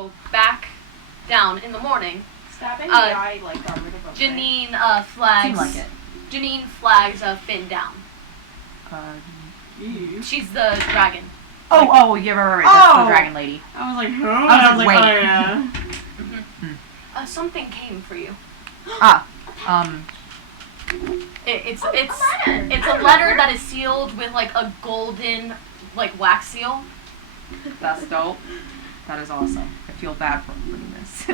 go back down in the morning. Stabbing the eye, like, got rid of him. Janine flags. Seemed like it. Janine flags Finn down. She's the dragon. Oh, yeah, right. That's the dragon lady. I was like, who? I was like, oh, wait. yeah. Something came for you. It's a letter that is sealed with like a golden like wax seal. That's dope. That is awesome. I feel bad for opening this.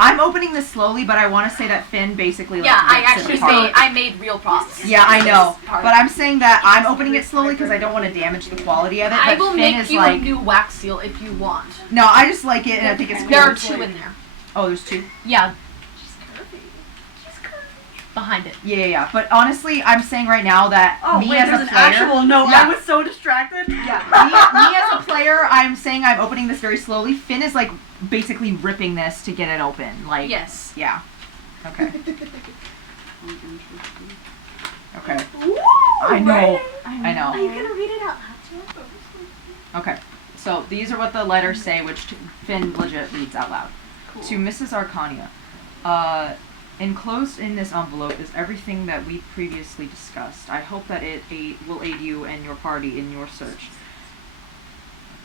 I'm opening this slowly, but I want to say that Finn basically like I made real process. Yeah, I know. But I'm saying that I'm opening it slowly because I don't want to damage the quality of it. I but will Finn make is you like, a new wax seal if you want. No, I just like it and I think it's cool. There are 2 in there. Oh, there's 2? Yeah. She's curvy. Behind it. Yeah. But honestly, I'm saying right now that me as a player... I was so distracted. Yeah, me as a player, I'm saying I'm opening this very slowly. Finn is like basically ripping this to get it open. Like, yes. Yeah. Okay. Okay. Ooh, I know. Are you gonna read it out loud to us? Okay. So these are what the letters say, which Finn legit reads out loud. Cool. To Mrs. Arcania, enclosed in this envelope is everything that we previously discussed. I hope that it will aid you and your party in your search.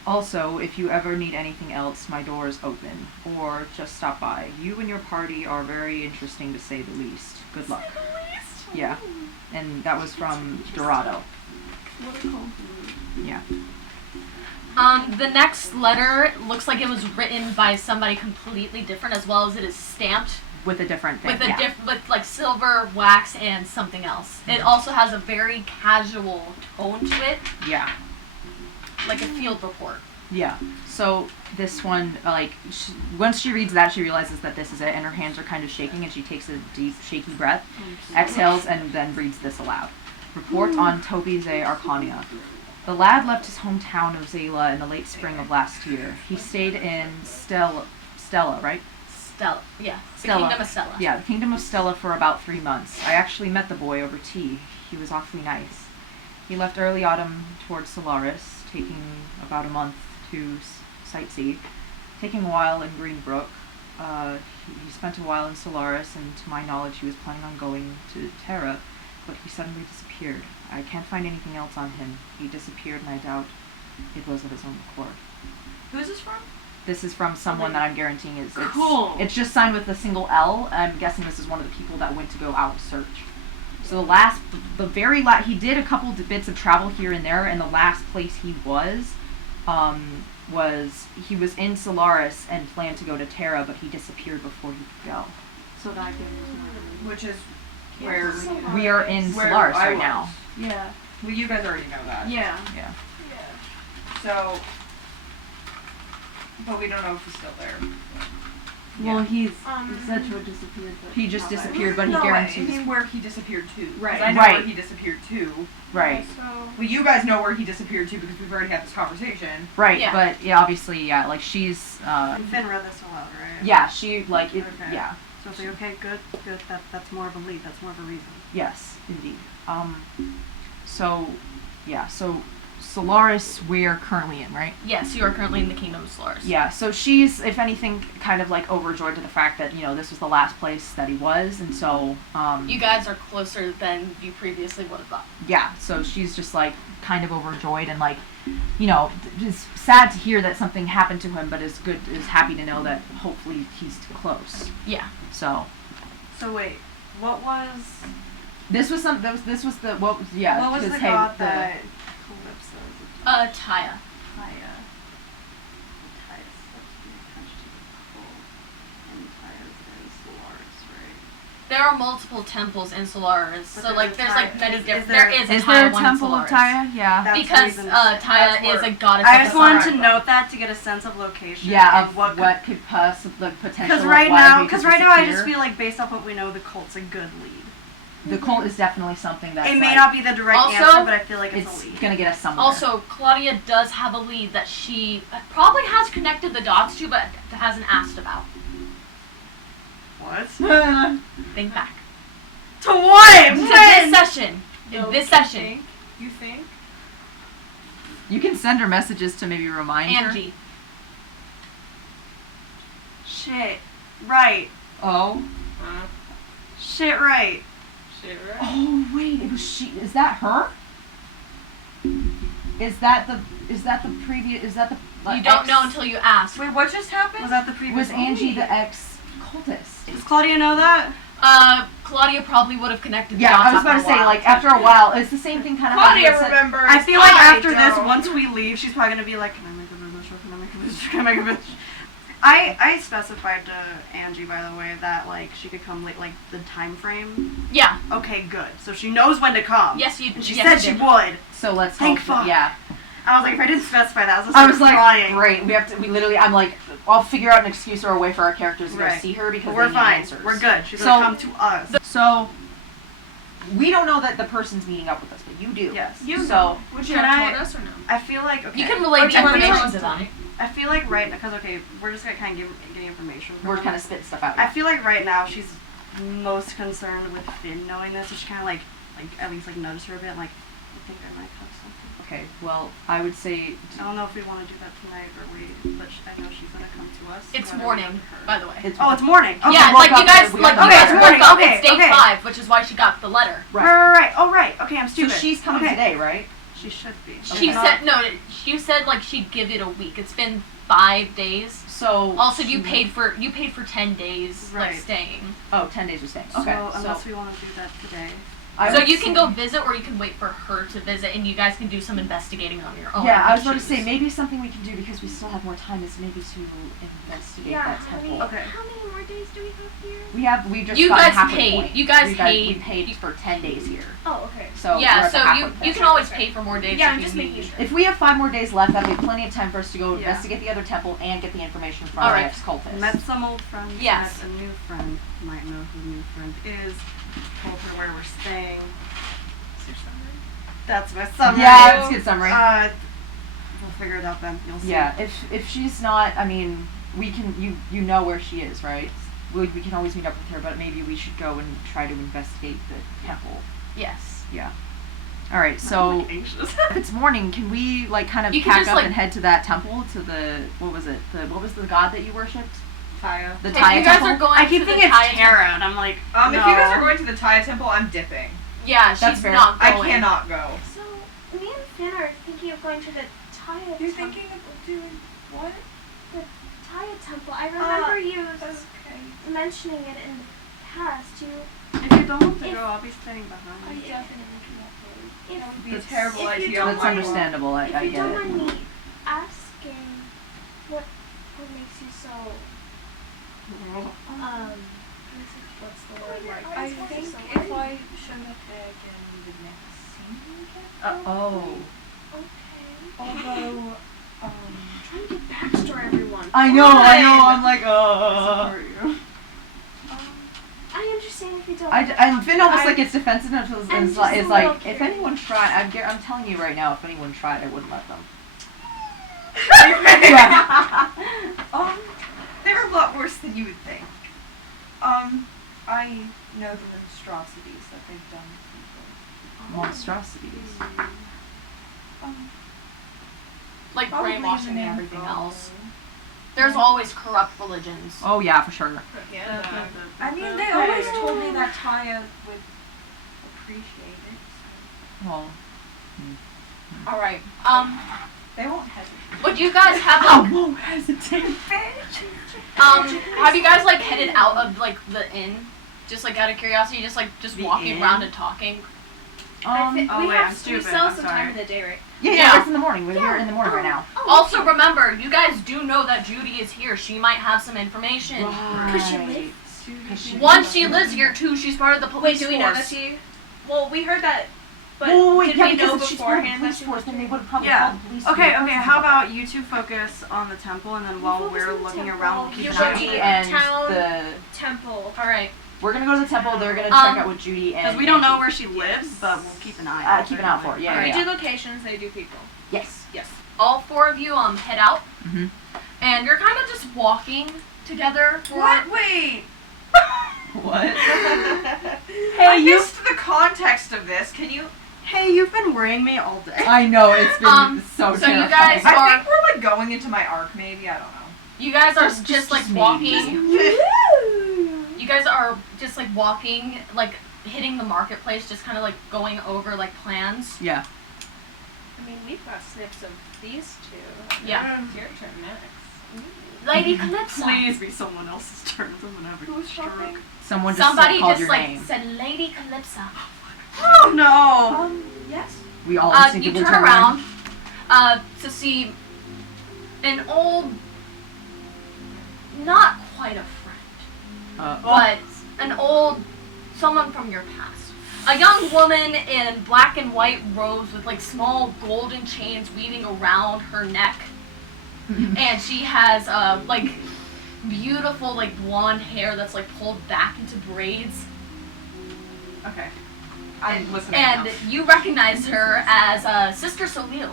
Also, if you ever need anything else, my door is open, or just stop by. You and your party are very interesting, to say the least. Good luck. Yeah, and that was from Dorado. Yeah. The next letter looks like it was written by somebody completely different, as well as it is stamped with a different thing. With like silver, wax, and something else. It also has a very casual tone to it. Yeah. Like a field report. Yeah. So this one, like, once she reads that, she realizes that this is it, and her hands are kind of shaking, and she takes a deep, shaky breath, exhales, and then reads this aloud. Report on Tobize Arcania. The lad left his hometown of Zayla in the late spring of last year. He stayed in Stella, right? Stella, yeah. Stella. The Kingdom of Stella. Yeah, the Kingdom of Stella for about 3 months. I actually met the boy over tea. He was awfully nice. He left early autumn towards Solaris, taking about a month to sightsee, taking a while in Greenbrook. He spent a while in Solaris, and to my knowledge he was planning on going to Terra, but he suddenly disappeared. I can't find anything else on him. He disappeared, and I doubt it was of his own accord. Who is this from? This is from someone that I'm guaranteeing is... Cool. It's just signed with a single L. I'm guessing this is one of the people that went to go out search. So he did a couple bits of travel here and there, and the last place he was he was in Solaris and planned to go to Terra, but he disappeared before he could go. So that gives us which is where we are in Solaris right now. Yeah. Well, you guys already know that. Yeah. Yeah. So, but we don't know if he's still there. Well, he's said to have disappeared. But he just disappeared, but he guarantees. I mean, where he disappeared to. Right. I know where he disappeared to. Right. Well, you guys know where he disappeared to because we've already had this conversation. Right. Yeah. But yeah, obviously, yeah. Like she's. Finn read this aloud, right? Yeah. She like it. Okay. Yeah. So it's like, okay, good. That's more of a lead. That's more of a reason. Yes, indeed. So Solaris we're currently in, right? Yes, you are currently in the Kingdom of Solaris. Yeah, so she's, if anything, kind of like overjoyed to the fact that, this was the last place that he was, and so, you guys are closer than you previously would have thought. Yeah, so she's just like, kind of overjoyed and like, just sad to hear that something happened to him, but is happy to know that hopefully he's close. Yeah. So wait, what was... This was the god that Calypsa? Taya. There are multiple temples in Solaris, so like there's like many different. There is a temple of Taya? Yeah. Because Taya is a goddess. I just wanted to note that to get a sense of location. Yeah, of what could possibly potential. Because right now, I just feel like based off what we know, the cult's a good lead. The cult is definitely something that it may not be the direct answer, but I feel like it's a lead. Gonna get us somewhere. Also, Claudia does have a lead that she probably has connected the dots to, but hasn't asked about. What? Think back. To what? To this session. In this session. You think? You can send her messages to maybe remind her. Angie. shit. Right. Oh. Shit, right. Oh wait, it was she. Is that her? Is that the previous? Is that the? You don't know until you ask. Wait, what just happened? Was that the previous Was one? Angie the ex-cultist? Does Claudia know that? Claudia probably would have connected. Yeah, the dots I was about to after a say, while. like, after a while, it's the same thing kind of happened. Claudia remembers. I feel like after this, don't. once we leave, she's probably gonna be like, can I make a visual? Can I make a visual? Can I make a visual? I specified to Angie, by the way, that, like, she could come late, like, the time frame. Yeah. Okay, good. So she knows when to come. Yes, you. And she yes, said you she did. would. So let's Thank hope. fuck. Yeah. I was like, if I didn't specify that, I was like, like, crying. great. We literally. I'm like, I'll figure out an excuse or a way for our characters to go Right. see her because But we're they need fine. answers. We're good. She's So- gonna come to us. So we don't know that the person's meeting up with us, but you do. Yes. So Would you Can have I- told us or no? I feel like, okay. You can Or relate do you wanna information tell to us them. I feel like right now, because, okay, we're just gonna kind of getting information from we're her. kind of spitting stuff out. I feel like right now she's most concerned with Finn knowing this, so she kind of like at least like notice her a bit, like, I think I might have something. Okay. Well, I would say. I don't know if we want to do that tonight or wait, but I know she's gonna come to us. It's whether we morning, have her. by the way. It's Oh, it's morning. Okay. Yeah, woke like you up guys, and we like got you the guys letter. woke up. Okay, It's day okay. 5, which is why she got the letter. Right. Oh, right. Okay, I'm So stupid. she's coming okay. today, right? She should be. She Okay. said no. She said like she'd give it a week. It's been 5 days. So. Also, you she- paid for 10 days like Right. staying. Oh, 10 days of staying. Okay. So unless we want to do that today. I So would you can say- go visit, or you can wait for her to visit, and you guys can do some investigating on your own. Yeah, I was if about you to say choose. maybe something we can do because we still have more time is maybe to investigate that temple. Okay. How many more days do we have here? We just You got guys halfway paid. point. You guys we paid. paid for 10 days here. Oh, okay. So we're Yeah, at the so halfway you point. can always pay for more days. Yeah, if I'm you just need. making sure. If we have 5 more days left, that'll be plenty of time for us to go Yeah. investigate the other temple and get the information from All the right. ex-cultist. Met some old friends. Yes. Met a new friend. Might know who the new friend is. Told her where we're staying. That's my summary. Yeah, that's a good summary. We'll figure it out then. You'll see. Yeah, if she's not, I mean, we can, you know where she is, right? We can always meet up with her, but maybe we should go and try to investigate the temple. Yes. Yeah. All right, I'm, so like, anxious. if it's morning, can we like kind of You can pack just, up like- and head to that temple to the what was the god that you worshipped? Taya. The If Taya you guys temple. are going I keep to the thinking it's Taya Tara, temple- and I'm like, If no. you guys are going to the Taya temple, I'm dipping. Yeah, That's she's fair. not I going. cannot go. So, me and Finn are thinking of going to the Taya You're temple. thinking of doing what? The Taya temple. I remember you Okay. mentioning it in the past. If you don't want to If- go, I'll be staying behind. definitely do that. If, That would be a That's- terrible if you idea. don't That's mind- understandable. I if get you don't it. mind me asking, what makes you so what's the word like? I What's think so if weird? I showed up there again, we would never see me again. Oh. Okay. Although, Trying to get backstory, everyone. I know. I'm like, Support you. I understand if you don't. and Finn almost like gets defensive and I'm is just like, a is like, little if anyone tried, I'm telling you right now, if anyone tried, I wouldn't let them. They're a lot worse than you would think. I know the monstrosities that they've done to people. Monstrosities. Like Probably brainwashing the and name everything God. else. There's always corrupt religions. Oh yeah, for sure. I mean, they always told me that Taya would appreciate it. Well, All right. They won't hesitate. Would you guys have I won't hesitate. have you guys like headed out of like the inn? Just like out of curiosity, just The walking inn? around and talking. Oh, we wait, I'm have stupid. we still have I'm some sorry. time in the day, right? Yeah, Yeah. it's in the morning. We're in the morning right now. Also, remember, you guys do know that Judy is here. She might have some information. Could she live? One, she lives here. Two, she's part of the police Wait, do we know that force. she? Well, we heard that. But Oh wait, did yeah, we know because if she's part of the beforehand police that she force, was then they would have probably Yeah. called the police. Okay, to okay. How about you two focus on the temple, and then while focus we're on the looking temple. around, we'll keep You're an eye right. Judy on it. and Town. the temple. All right. we're gonna go to the temple. They're gonna Um, check out with Judy and. Because we don't know Angie. where she lives, but we'll keep an eye on it. Keep an eye out for it. Yeah, We yeah. do locations, they do people. Yes. Yes. All four of you head out, Mhm. and you're kind of just walking together. For What? Wait. What? I missed the context of this. Can you? Hey, you've been worrying me all day. I know it's been so so you terrifying. guys- I think we're like going into my arc. Maybe I don't know. You guys are Just just like me. walking. You guys are just like walking, like hitting the marketplace, just kind of like going over like plans. Yeah. I mean, we've got snips of these two. Yeah. It's your turn next. Lady Calypsa. Please be someone else's turn. I'm gonna have a Who's stroke. talking? Someone just Somebody called just your like name. said Lady Calypsa. Oh no! Yes? We all You instinctively turn around to see an old, not quite a friend, but an old, someone from your past. A young woman in black and white robes with like small golden chains weaving around her neck. And she has like beautiful like blonde hair that's like pulled back into braids. Okay. I'm listening And now. you recognize her as Sister Solil.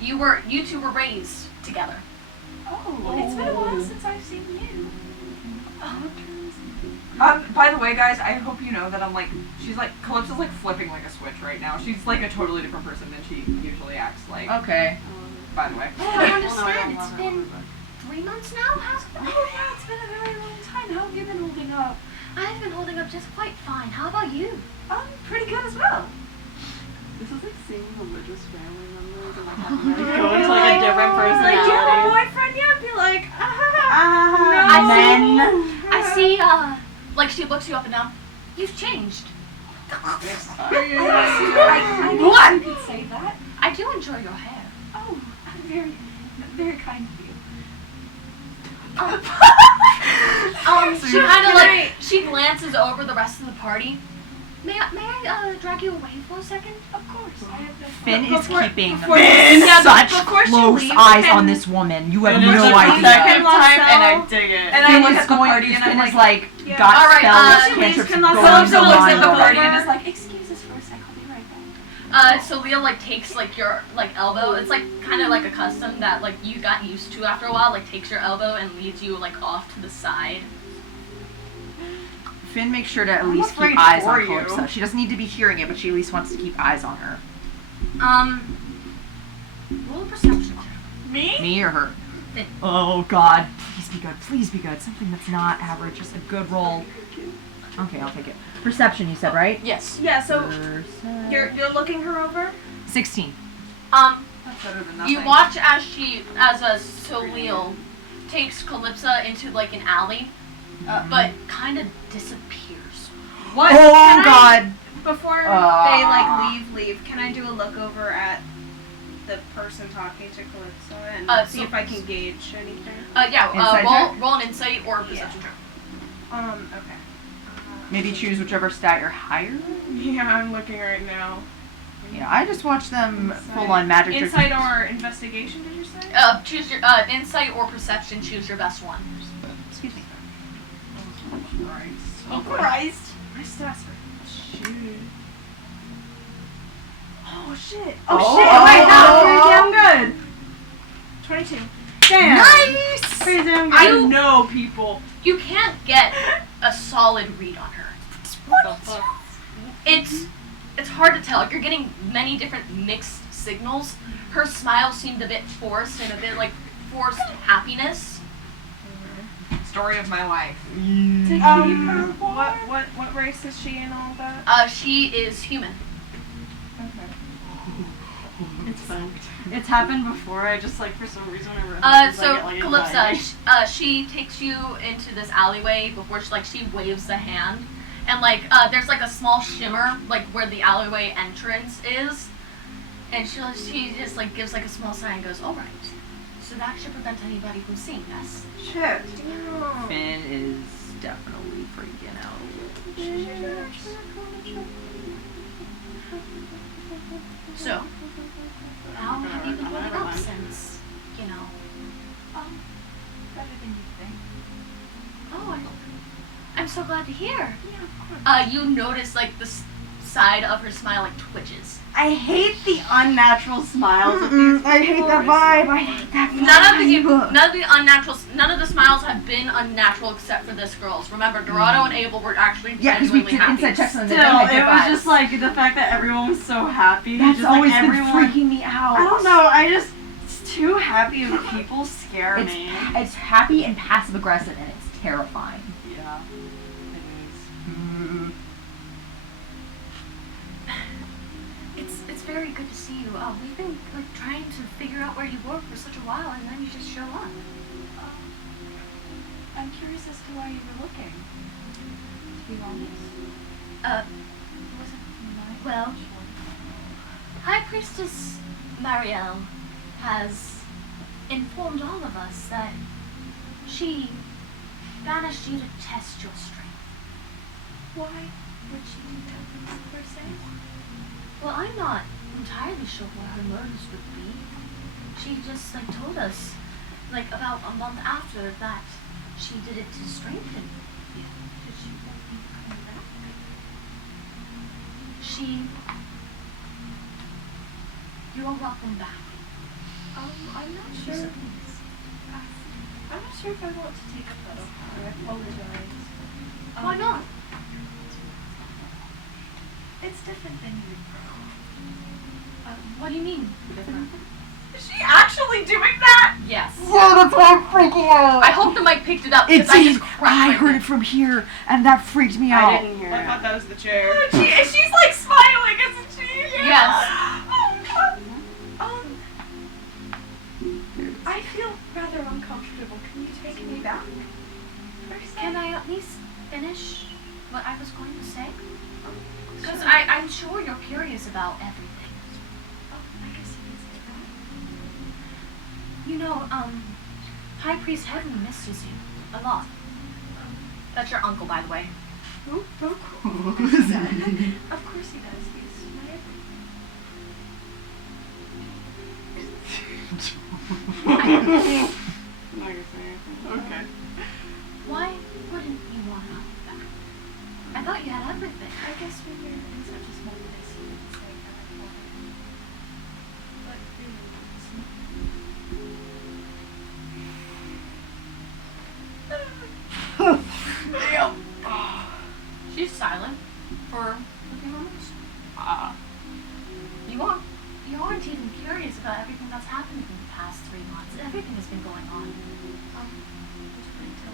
You two were raised together. Oh, it's been a while since I've seen you. By the way, guys, I hope you know that I'm like, she's like, Calypsa's like flipping like a switch right now. She's like a totally different person than she usually acts like. Okay. By the way. I understand. It's been 3 months now, hasn't it? Oh yeah, it's been a very long time. How have you been holding up? I've been holding up just quite fine. How about you? Pretty good as well. This is like seeing religious family members and like having to go into like a different personality. Like, do you have a boyfriend yet? Be like, I see, like she looks you up and down. You've changed. I guess you could say that. I do enjoy your hair. Oh, very, very kind of you. She kind of like, she glances over the rest of the party. May I drag you away for a second? Of course. I have no Finn is keeping yeah, such before she close leaves, eyes Finn- on this woman. You have It is no the idea. second Laussel. time and I dig it. And I Finn look is at the going. party and Finn I'm is like, like yeah. got All right, spells, she cantrips Can going Laussel on looks at the over. party and is like, excuse us for a sec, I'll be right back. So Leah like takes like your like elbow. It's like kind of like a custom that like you got used to after a while. Like takes your elbow and leads you like off to the side. Finn makes sure to at I'm least afraid keep eyes for on you. Calypsa. She doesn't need to be hearing it, but she at least wants to keep eyes on her. Roll a perception. Me or her? Finn. Oh God! Please be good. Please be good. Something that's not average. Just a good roll. Okay, I'll take it. Perception, you said, right? Yes. Yeah, so Perception. you're looking her over? 16. That's better than nothing. You watch as a Solil takes Calypsa into like an alley, but kind of disappears. What? Oh Can I- God! Before Ah. they like leave, can I do a look over at the person talking to Calypsa and see so- if I can gauge anything? Insight roll check? roll an insight or a perception check. Okay. Maybe choose whichever stat you're higher. Yeah, I'm looking right now. Yeah, I just watched them full on magic tricks. Insight or investigation, did you say? Choose your insight or perception. Choose your best one. Excuse me. Oh Christ. My stats are shoot. Oh shit. Oh, Oh, shit. oh, Wait, oh, no, you're damn good. 22. Damn. Nice! Pretty damn good. I know people. You can't get a solid read on her. It's hard to tell. You're getting many different mixed signals. Her smile seemed a bit forced and a bit like forced happiness. Story of my life. What race is she and all that? She is human. It's fun. It's happened before. I just like for some reason I realized So I get, like, Calypsa, anxiety. she takes you into this alleyway before she waves a hand, and like there's like a small shimmer like where the alleyway entrance is, and she just like gives like a small sign and goes, all right, so that should prevent anybody from seeing us. Shit. Finn is definitely freaking out. So how have you been holding up since Better than you think. Oh, I'm so glad to hear. Yeah, of course. You notice like the side of her smile like twitches. I hate the unnatural smiles of these I hate that vibe. I hate that vibe. None of the smiles have been unnatural except for this girl's. Remember, Dorado and Abel were actually Yeah, because we genuinely did happy. inside checks on Still, them. it was just like the fact that everyone was so happy. That's just always like been everyone. freaking me out. I don't know. It's too happy people scare It's, me. it's happy and passive aggressive, and it's terrifying. Yeah, it It's very good to see you. We've been like trying to figure out where you were for such a while, and then you just show up. I'm curious as to why you were looking. To be honest. Well, High Priestess Marielle has informed all of us that she banished you to test your strength. Why would she do that, per se? Well, I'm not entirely sure what her motives would be. She just told us about a month after that she did it to strengthen you. Did she want me to come back? You are welcome back. I'm not sure. I'm not sure if I want to take up that offer. I apologize. Why not? It's different than you. What do you mean? Is she actually doing that? Yes. Yeah, that's why I'm freaking out. I hope the mic picked it up because I just cried. I heard it from here, and that freaked me out. I didn't hear I it. thought that was the chair. She's like smiling, isn't she? Yes. Oh god. I feel rather uncomfortable. Can you take me back? Can I at least finish what I was going to say? Because I'm sure you're curious about everything. I guess it is. You know, High Priest Helena misses you a lot. That's your uncle, by the way. Who? Of course he does. He's my everything. Okay. Why wouldn't you want to come back? I thought you had everything. I guess when you're in such a small place, you can say that I want it. But really, it's She's silent for a few moments. You aren't even curious about everything that's happened in the past 3 months. Everything has been going on. would you like to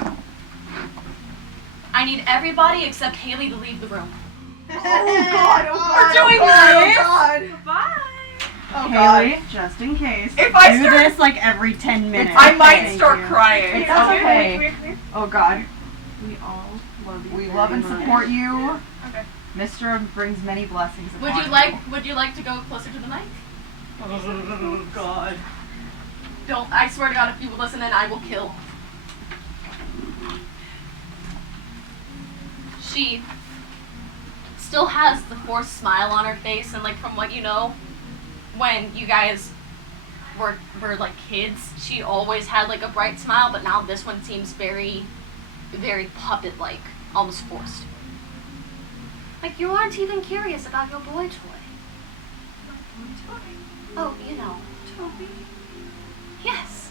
elaborate? I need everybody except Haley to leave the room. We're doing Bye! Oh Haley, just in case. If I do start- this like every 10 minutes. I might Thank start you. crying. That's Okay. okay. Oh god. We all love you. We very love and much. support you. Okay. Mr. brings many blessings upon Would you like to go closer to the mic? Oh god. Don't, I swear to God, if you listen in, I will kill. She still has the forced smile on her face, and from what you know, when you guys were kids, she always had a bright smile, but now this one seems very, very puppet-like, almost forced. You aren't even curious about your boy toy. Oh, you know. Toby? Yes.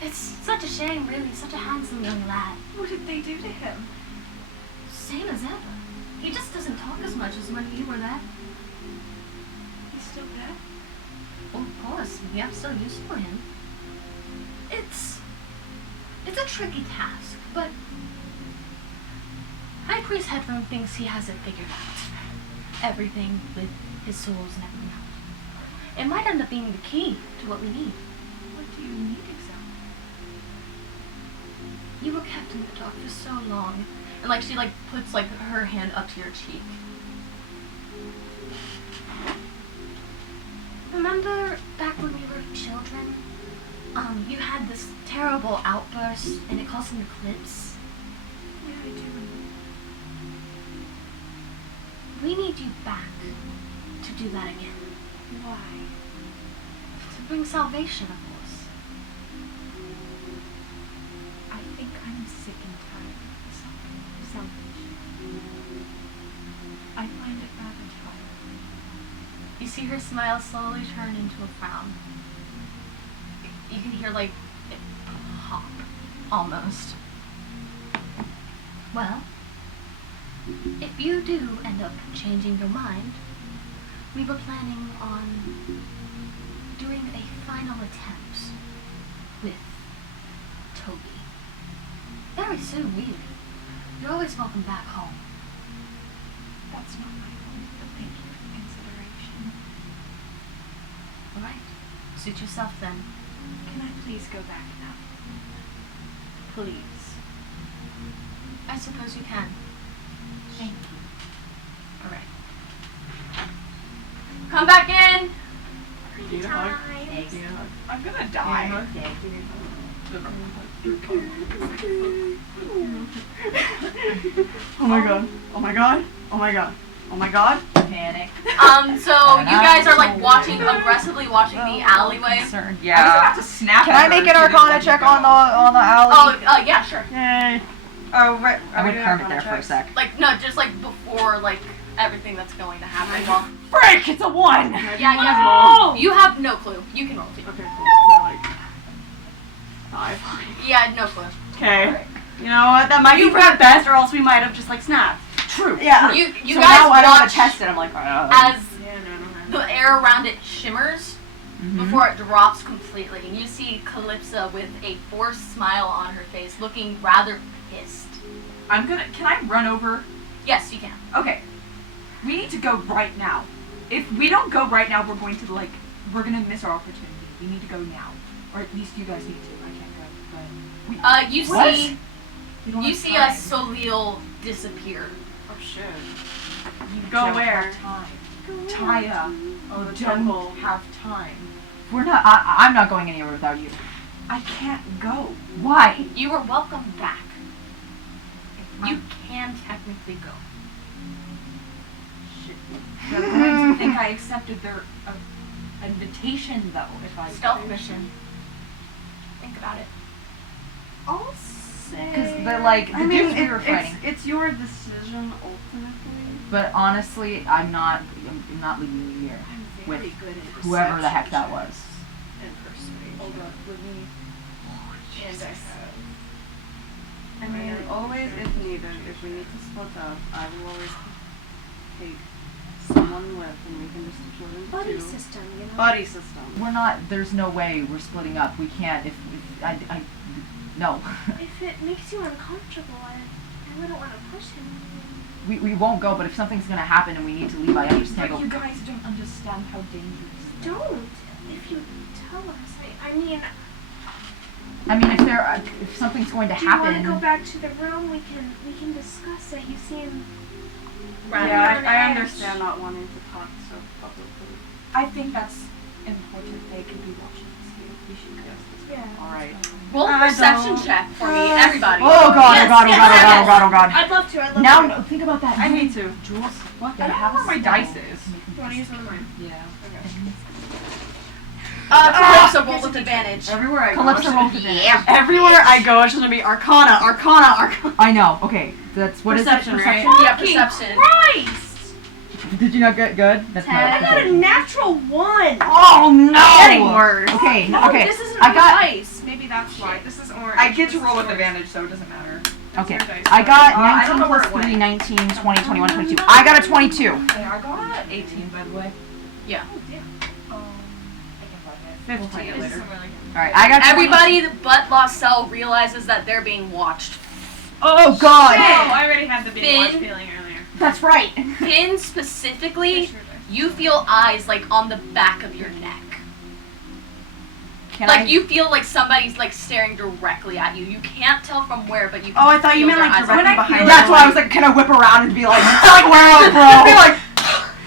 It's such a shame, really. Such a handsome young lad. What did they do to him? Same as ever. He just doesn't talk as much as when you were there. He's still there? Well, of course, we have still use for him. It's a tricky task, but High Priest Headroom thinks he has it figured out. Everything with his souls and everything else. It might end up being the key to what we need. What do you need exactly? You were kept in the dark for so long. And she puts her hand up to your cheek. Remember back when we were children? You had this terrible outburst and it caused an eclipse. Yeah, I do remember. We need you back to do that again. Why? To bring salvation, of course. I think I'm sick and tired of the salvation. I find it rather tiring. You see her smile slowly turn into a frown. You can hear it pop, almost. Well, if you do end up changing your mind, We were planning on doing a final attempt with Toby. Very soon, really. You're always welcome back home. That's not my fault, but thank you for the consideration. Alright. Suit yourself then. Can I please go back now? Please. I suppose you can. Thank you. Alright. Come back in! Party time. I'm gonna die. Oh my god. Oh my god. Oh my god. Oh my god. Panic. So you guys are like aggressively watching the alleyway. Concerned. I was Yeah. about to snap Can at I her make if an she Arcana didn't check go. on the alley? Oh, yeah, sure. Yay. Oh, right. I would Kermit there for a sec. Like, no, just like before, like, everything that's going to happen. Well, Frick! It's a 1! yeah, you have no clue. You can roll too. Okay, so like 5. Yeah, no clue. Okay. You know what? That might be for the best, or else we might have just like snapped. True. Yeah. You So guys now I don't want watch to test it. I'm like, as Yeah, the air around it shimmers before it drops completely, and you see Calypsa with a forced smile on her face, looking rather pissed. can I run over? Yes, you can. Okay. We need to go right now. If we don't go right now, we're going to miss our opportunity. We need to go now. Or at least you guys need to. I can't go, but You What? see, we don't you have see time. a Soleil disappear. Oh shit. You Go don't where? have time. Taya, Oh, the you temple. don't have time. We're not. I'm not going anywhere without you. I can't go. Why? You are welcome back. You can technically go. Shit. They're going to think I accepted their invitation, though. If I Stealth mission. Think about it. I'll say. Because they're like the I mean, dudes we were fighting. it's your decision ultimately. But honestly, I'm not leaving you here I'm with very good at whoever the heck that deception was. checks and persuasion. Hold up, with me. And I have. I mean, always if needed, if we need to split up, I will always take someone with, and we can just split into Buddy two. system, you know? Buddy system. We're not. There's no way we're splitting up. We can't. If no. If it makes you uncomfortable, I wouldn't want to push him. we won't go. But if something's gonna happen and we need to leave, I understand. But you guys don't understand how dangerous. Don't. If you tell us. I mean, if something's going to Do you want to happen. go back to the room? We can discuss it. You seem. Yeah, on I edge. understand not wanting to talk so publicly. I think that's important. They could be watching us here. We should go. Yeah. All right. Roll a I perception don't- check for me, everybody. Oh god! Yes, oh god! Oh yes, god! Oh yes. god! Oh god! Oh god! I'd love to. I'd love Now to. no, think about that. I need to. Jules, what? I don't know where my dice is. You want to use one of mine? Yeah. Calypsa, roll with advantage. Everywhere I go, Calypsa it's rolled gonna- advantage. Everywhere I go, it's gonna be Arcana. I know. Okay, that's what is it? Perception, right? Yeah, perception. Christ! Did you not get good? That's I got a natural 1. Oh no! Getting worse. Okay. No, okay. this isn't I my got. dice. Maybe that's why. This is orange. I get to This roll is with yours. advantage, so it doesn't matter. Okay. your dice. I got I don't 19 know where plus it went. 3, 19, 20, 21, 22. I got a 22. Okay, I got 18, by the way. Yeah. Oh, damn. I can find it. 15 We'll find it later. All right. I got 20. Everybody but Laussel realizes that they're being watched. Oh god. Oh, I already had the Finn. being watch feeling earlier. That's right. Finn specifically, you feel eyes like on the back of your neck. Can Like I? you feel like somebody's like staring directly at you. You can't tell from where, but you can Oh, I thought you feel meant their like eyes directly on you. behind. That's why I was like, can I whip around and be like, like where else, bro? Be like,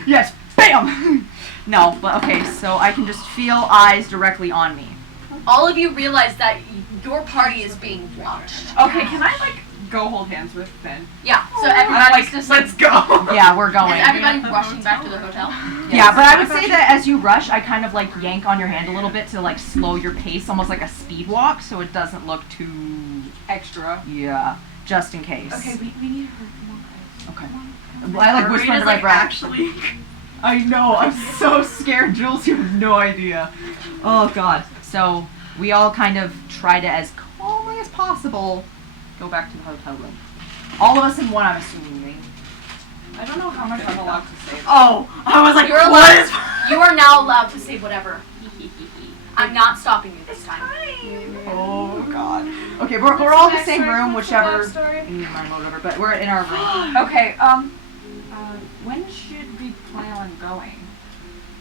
yes, bam. No, but okay. So I can just feel eyes directly on me. All of you realize that your party is being watched. Okay, can I, go hold hands with Finn? Yeah, so I'm everybody's just like, let's go! Yeah, we're going. is everybody rushing back to the hotel? Yeah, but I would say that as you rush, I kind of like yank on your hand a little bit to like slow your pace, almost like a speed walk, so it doesn't look too. Extra. Yeah, just in case. Okay, we need her. Come on, guys. Okay. Come on. I like whisper into my breath. Actually. I know, I'm so scared, Jules. You have no idea. Oh god. So we all kind of try to, as calmly as possible, go back to the hotel room. All of us in one, I'm assuming. I don't know how much I'm allowed to say. Oh, I was like, You're what allowed. is? You are now allowed to say whatever. I'm not stopping you this time. Oh god. Okay, we're all in the same room, whichever. Whatever, but we're in our room. Okay, when should we plan on going?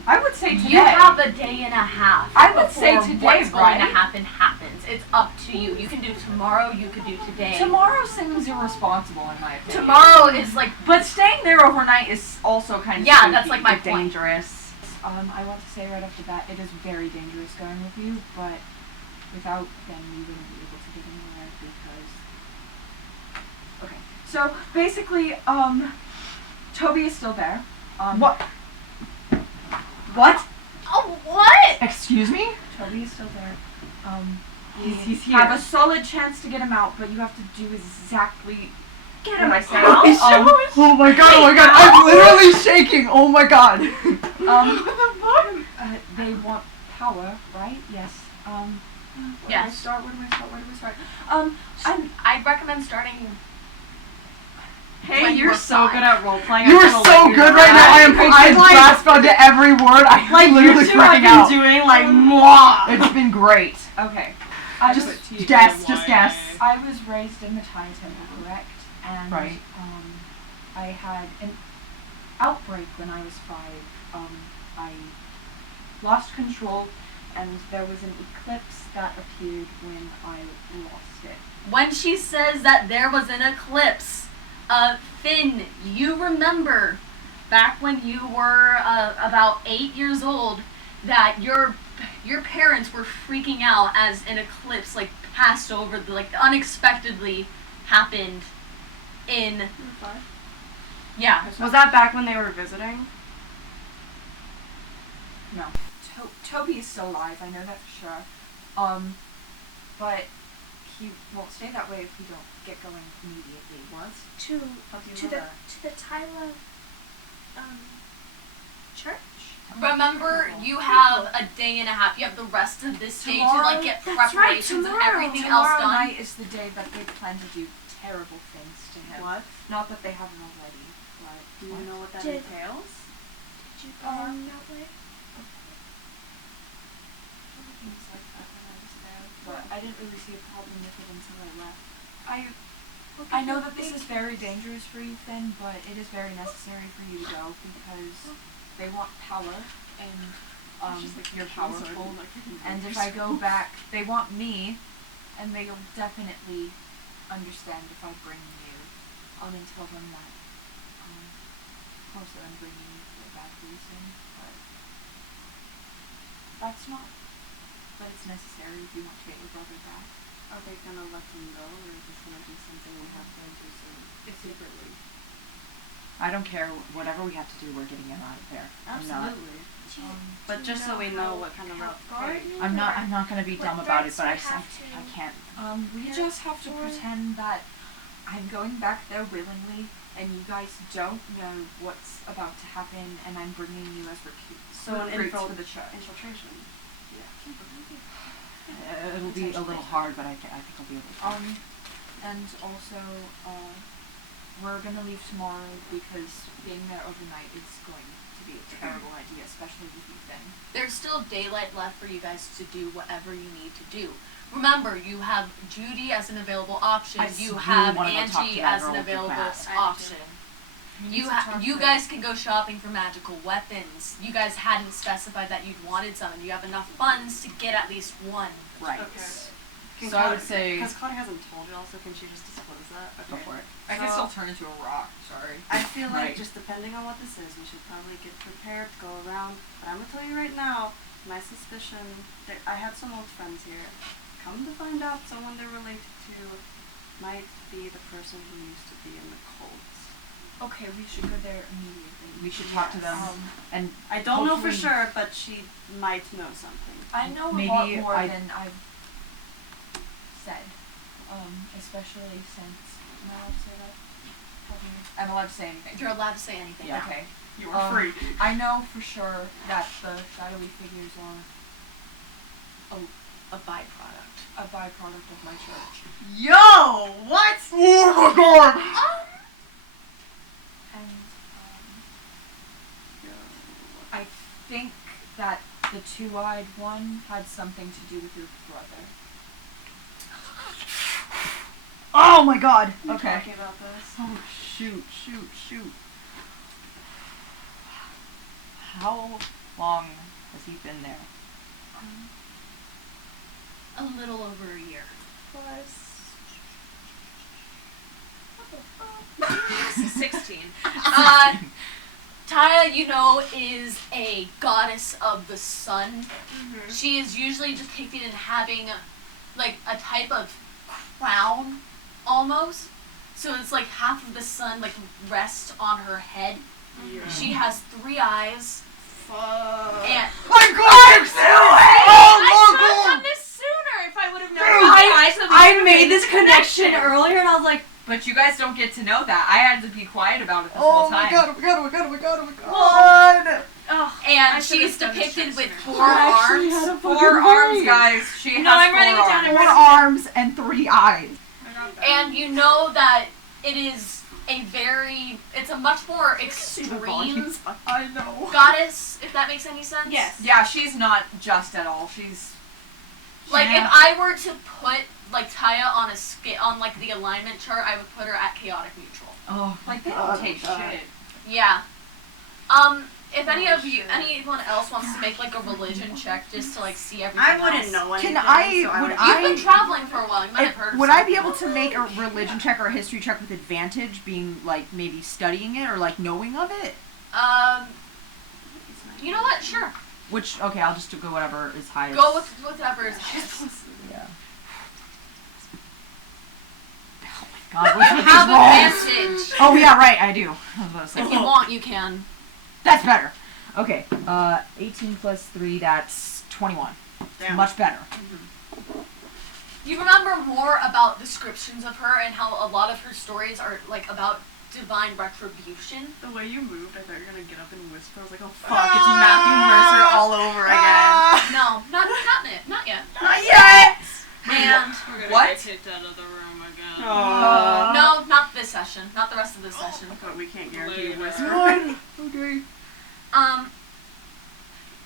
I would say today. You have a day and a half. I would say before today, what's going to right? happen happens. It's up to you. You can do tomorrow. You could do today. Tomorrow seems irresponsible in my opinion. Tomorrow is like. But staying there overnight is also kind of Yeah, spooky, that's like my point. dangerous. I want to say right off the bat, it is very dangerous going with you, but without them, we wouldn't be able to get anywhere because. Okay, so basically, Toby is still there. What? What? Oh, what? Excuse me? Toby is still there. He's You here. have a solid chance to get him out, but you have to do exactly Get what him I out. said. Oh my god, I'm literally shaking, oh my god. They want power, right? Yes. Where do I Yes. start? Where do I start? I'd recommend starting. Hey, when you're we're so fine. good at role playing. You are so good right now, I am grasped onto every word, I'm Like literally you two have freaking been out. doing like moi. It's been great. Okay. Just guess. I was raised in the Thai temple, correct? And Right. I had an outbreak when I was 5. I lost control, and there was an eclipse that appeared when I lost it. When she says that there was an eclipse, Finn, you remember back when you were about 8 years old that your parents were freaking out as an eclipse like passed over, like unexpectedly happened in. Yeah. Was that back when they were visiting? No. Toby is still alive, I know that for sure. But he won't stay that way if we don't get going immediately. What? How do you know that? To the Tyler church. Remember, you have a day and a half. You have the rest of this day to like get That's right, preparations and tomorrow. everything else Tomorrow done. night is the day that they plan to do terrible things to him. What? Not that they haven't already, but Do you know what that Did- entails? Did you go that way? things like that when I was there. But I didn't really see a problem with it until I left. I know that this is very dangerous for you, Finn, but it is very necessary for you to go because they want power and you're powerful. And if I go back, they want me, and they'll definitely understand if I bring you. And tell them that, of course, that I'm bringing you for a bad reason, but that's not. But it's necessary if you want to get your brother back. Are they gonna let them go, or is this gonna be something we have to do secretly? I don't care, whatever we have to do, we're getting him out of there. Absolutely. But just so we know what kind of I'm not gonna be dumb about it, but I can't. We just have to pretend that I'm going back there willingly, and you guys don't know what's about to happen, and I'm bringing you as recruits. So an recruits for the church. infiltration. It'll be a little hard, but I think I'll be able to. And also, we're gonna leave tomorrow because being there overnight is going to be a terrible idea, especially with you, Finn. There's still daylight left for you guys to do whatever you need to do. Remember, you have Judy as an available option. You have Angie as an available option. You guys can go shopping for magical weapons. You guys hadn't specified that you'd wanted some, and you have enough funds to get at least one. Right. Okay. So I would say. Because Claudia hasn't told you also, can she just disclose that? Okay. Go for it. I can still turn into a rock, sorry. I feel like Right. just depending on what this is, we should probably get prepared to go around. But I'm gonna tell you right now, my suspicion that I had some old friends here. Come to find out, someone they're related to might be the person who used to be in the cults. Okay, we should go there immediately. We should talk to them, and I don't know for hopefully- sure, but she might know something. I know Maybe a lot more I- than I've said, especially since. Am I allowed to say that? Probably. I'm allowed to say anything. You're allowed to say anything. Yeah. Okay. You are free. I know for sure that the shadowy figures are A byproduct. a byproduct of my church. Yo! What? Oh my god! And think that the two-eyed one had something to do with your brother. Oh my god! We're Okay. talking about this. Oh, shoot. How long has he been there? A little over a year. Plus. 16. Taya, you know, is a goddess of the sun. Mm-hmm. She is usually depicted in having, like, a type of crown, almost. So it's like half of the sun, like, rests on her head. Yeah. She has 3 eyes. Fuck. And I'm going to I should have done this sooner if I would have known. I made this connection earlier, and I was like, But you guys don't get to know that. I had to be quiet about it this whole time. Oh my god. Oh, And she's depicted with 4 actually arms. had a 4 fucking arms, brain. guys. She No, has I'm writing 4 it down. arms. 4 arms and 3 eyes. And you know that it is it's a much more extreme I know. goddess, if that makes any sense. yes. Yeah, she's not just at all. She's Like, Yeah. if I were to put, like, Taya on a scale, on, like, the alignment chart, I would put her at chaotic neutral. Oh, like they God, don't take God. shit. Yeah. If anyone else wants to make, like, a religion check just to, like, see everything I wouldn't else. know anything. Can I- so would would You've been traveling for a while, you might have heard of Would I be something. able to make a religion check or a history check with advantage, being like maybe studying it or like knowing of it? You know what? Sure. Which, okay, I'll just go whatever is highest. Go with whatever is highest. Yeah. Oh my god, You what's with have these rolls? advantage. Oh yeah, right, I do. I was about to say. If you want, you can. That's better. Okay, 18 plus 3, that's 21. Damn. Much better. You remember more about descriptions of her and how a lot of her stories are, like, about divine retribution. The way you moved, I thought you were gonna get up and whisper. I was like, oh fuck, it's Matthew Mercer all over again. No, not yet. Not yet! And We're gonna What? get kicked out of the room again. no, not this session. Not the rest of this session. But we can't guarantee Later. whisper. Okay.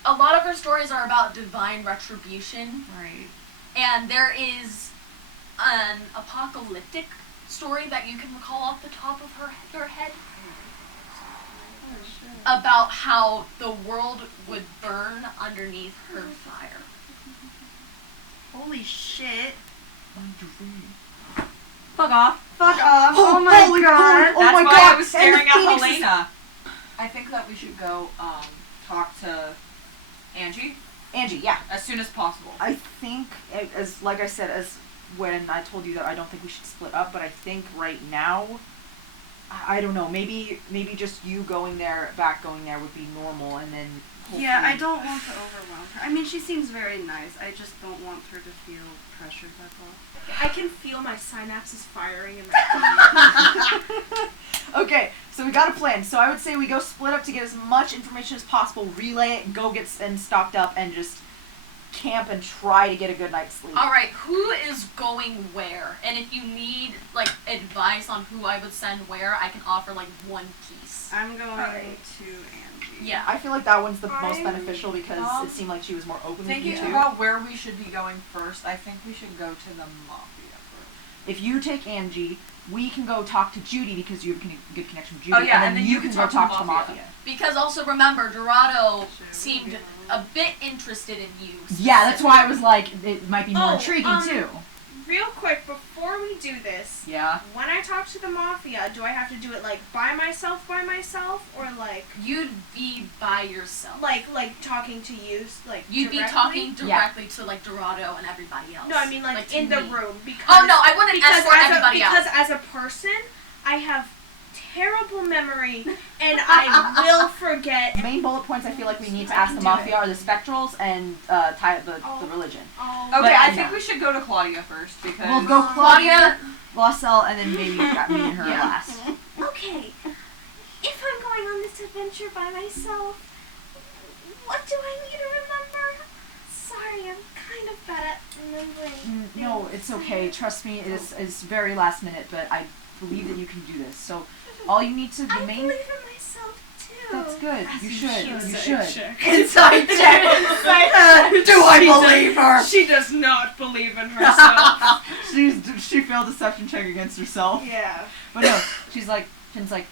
A lot of her stories are about divine retribution, Right. and there is an apocalyptic story that you can recall off the top of your head about how the world would burn underneath her fire. Holy shit. Fuck off. Fuck off. Oh my holy god. Oh That's my why god. I was And staring the at Phoenix is- Helena. I think that we should go talk to Angie Angie, yeah. as soon as possible. I think, as like I said, as when I told you that I don't think we should split up, but I think right now, I don't know, maybe just you going there would be normal, and then hopefully... Yeah, I don't want to overwhelm her. I mean, she seems very nice. I just don't want her to feel pressured, that's all. I can feel my synapses firing in my brain. Okay, so we got a plan. So I would say we go split up to get as much information as possible, relay it, go get and stocked up, and just camp and try to get a good night's sleep. Alright, who is going where? And if you need, like, advice on who I would send where, I can offer, like, one piece. I'm going Alright. to Angie. Yeah. I feel like that one's the most I'm- beneficial because it seemed like she was more open with you Thinking too. about where we should be going first, I think we should go to the Mafia first. If you take Angie, we can go talk to Judy because you have a good connection with Judy. Oh, yeah, and then you can go talk to the Mafia. Because also remember, Dorado Sure, seemed yeah. a bit interested in you. Yeah, that's why I was like, it might be more Oh, intriguing too. Real quick, before we do this, Yeah. when I talk to the Mafia, do I have to do it, like, by myself, or, like, You'd be by yourself. like talking to you, like, You'd be directly? talking directly to, like, Dorado and everybody else. No, I mean, like to in the me. room, because... Oh, no, I wouldn't because escort as everybody because else. as a person, I have terrible memory, and I will forget. Main bullet points I feel like we need to I ask can the do Mafia it. are the Spectrals and the Oh. religion. Oh, Okay, But, I yeah. think we should go to Claudia first because We'll go Claudia, Laussel, and then maybe me and her Yeah. last. Okay, if I'm going on this adventure by myself, what do I need to remember? Sorry, I'm kind of bad at remembering. No, it's okay. Trust me, it's very last minute, but I believe that you can do this. So all you need to, the I main... believe in myself too. That's good. You should. You Inside should. check. Inside check. Do I believe her? She does not believe in herself. She failed deception check against herself. Yeah. But no, Finn's like,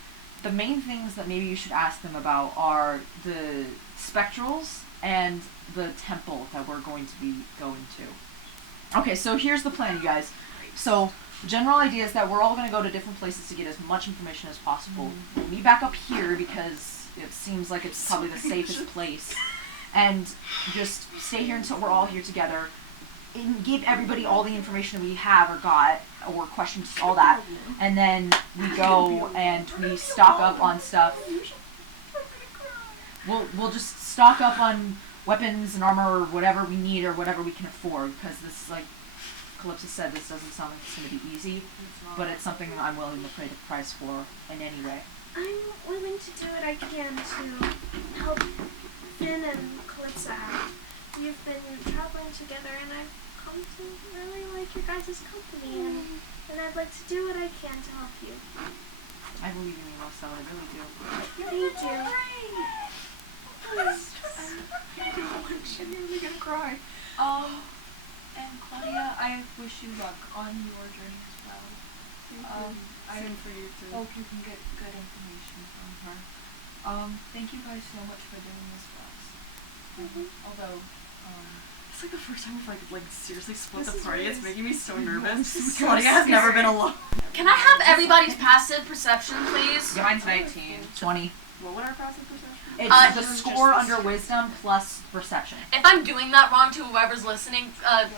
the main things that maybe you should ask them about are the spectrals and the temple that we're going to be going to. Okay, so here's the plan, you guys. So, the general idea is that we're all going to go to different places to get as much information as possible. We'll meet back up here because it seems like it's probably the safest place. And just stay here until we're all here together. And give everybody all the information we have or got, or questions, all that. And then we go and we stock up on stuff. We'll just stock up on weapons and armor or whatever we need or whatever we can afford, because this is like Calypsa said, this doesn't sound like it's going to be easy, but it's something I'm willing to pay the price for in any way. I'm willing to do what I can to help Finn and Calypsa out. You've been traveling together and I've come to really like your guys' company and I'd like to do what I can to help you. I believe in you, Laussel, I really do. Thank you. I'm really gonna cry. And Claudia, I wish you luck on your journey as well. Same for you too. Hope you can get good information from her. Thank you guys so much for doing this for us. Although, It's like the first time we've like seriously split This the is party. really It's making me so nervous. This is Claudia has scary. never been alone. Can I have everybody's passive perception, please? Yeah, mine's 19. 20. What would our passive perception? It's the score under wisdom plus perception. If I'm doing that wrong to whoever's listening,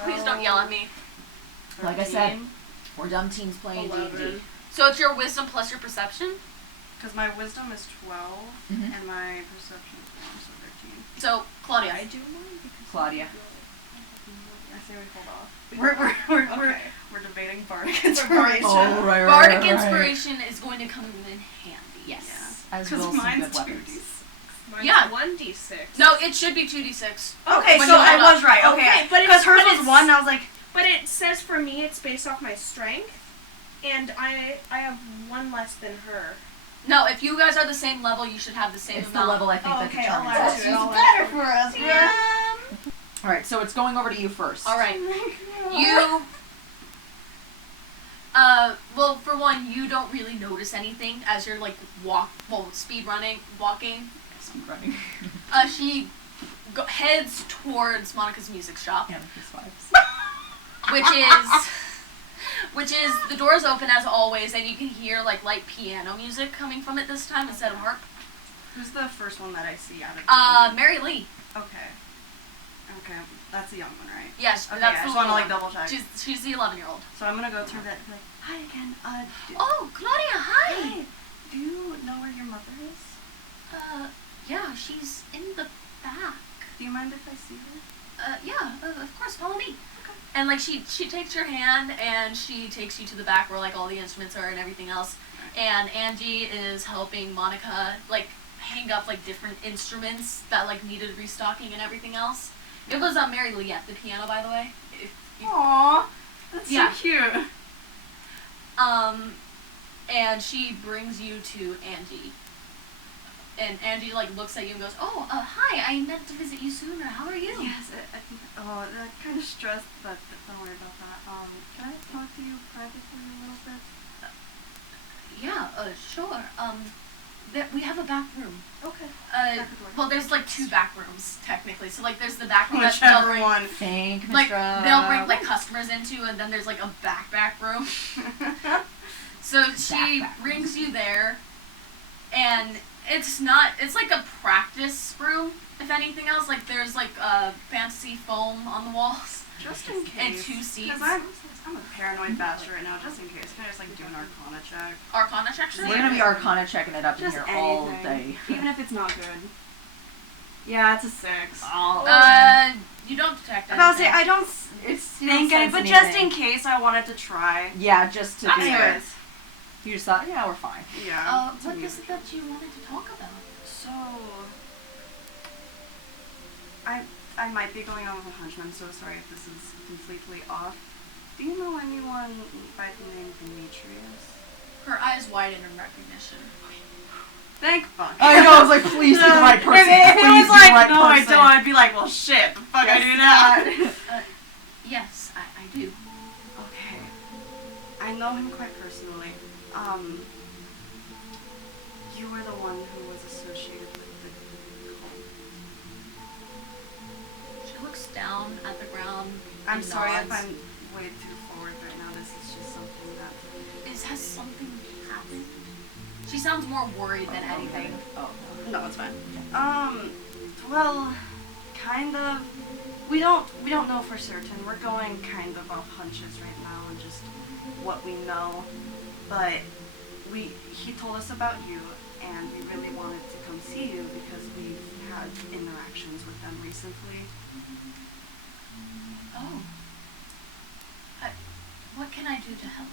please don't yell at me. Like I said, we're dumb teens playing D&D. 11. So it's your wisdom plus your perception? Because my wisdom is 12 Mhm. and my perception is 1, so 13. So, Claudia. I do mine because Claudia. I say we hold off. We're debating bardic inspiration. Oh, right, Bardic inspiration is going to come in handy, yes. As Because well as some mine's good weapons. 2d6. Mine's Yeah. 1d6. No, it should be 2d6. Okay, When so you I add up. was right. Okay, Okay, but because it's- hers but was it's- 1, and I was like, But it says for me it's based off my strength, and I have 1 less than her. No, if you guys are the same level, you should have the same It's the amount. level I think Oh, that okay, I'll determines add it. to it. I'll add better to it. for us, bro. Alright, so it's going over to you first. Alright. You... well, for one, you don't really notice anything as you're, like, walking. Speed running. She heads towards Monica's music shop, Yeah, plus 5. which is the doors open as always, and you can hear, like, light piano music coming from it this time instead of harp. Who's the first one that I see out of Mary Lee. Okay. Okay, that's the young one, right? Yes, Okay, that's I the just want to little like one. double check. She's the 11-year-old. So I'm gonna go to her and be like, hi again. Oh, Claudia, hi! Hi. Do you know where your mother is? Yeah, she's in the back. Do you mind if I see her? Yeah, of course, follow me. Okay. And, like, she takes your hand, and she takes you to the back where, like, all the instruments are and everything else. And Angie is helping Monica, like, hang up, like, different instruments that, like, needed restocking and everything else. It was Mary Lee at the piano, by the way. Aww, that's Yeah. so cute. And she brings you to Angie. And Angie, like, looks at you and goes, oh, hi, I meant to visit you sooner. How are you? Yes, I think, kind of stressed, but don't worry about that. Can I talk to you privately a little bit? Yeah, sure. We have a back room. Okay. Well, there's, like, 2 back rooms, technically. So, like, there's the back room that they'll Whichever bring, one. Thank like, Mr. they'll bring, like, customers into, and then there's, like, a back room. So she Back brings you there, and it's like a practice room, if anything else. Like, there's, like, fantasy foam on the walls. Just in And case. 2 seats. Because I'm a paranoid bastard right now, just in case. Can I just like do an Arcana check? Arcana section? We're gonna be Arcana checking it up in Just here anything. all day. Even if it's not good. Yeah, it's a 6. You don't detect anything. I was say I don't It's think any, but just in case I wanted to try. Yeah, just to do it. Anyways. You just thought, yeah, we're fine. Yeah. What is it that you wanted to talk about? So I might be going on with a hunch, and I'm so sorry if this is completely off. Do you know anyone by the name Demetrius? Her eyes widen in recognition. Thank fuck. I know, I was like, please be the right person. If it Please was be like, the right no, I person. don't, I'd be like, well, shit, the fuck I do now. Yes, I do. Okay. I know him quite personally. You were the one who was associated with the cult. She looks down at the ground. I'm and sorry if nods. I'm way too forward right now. This is just something that... Has something happened? She sounds more worried than anything. Oh, no, it's fine. Well, kind of. We don't know for certain. We're going kind of off hunches right now and just what we know. But he told us about you, and we really wanted to come see you because we've had interactions with them recently. Oh. What can I do to help?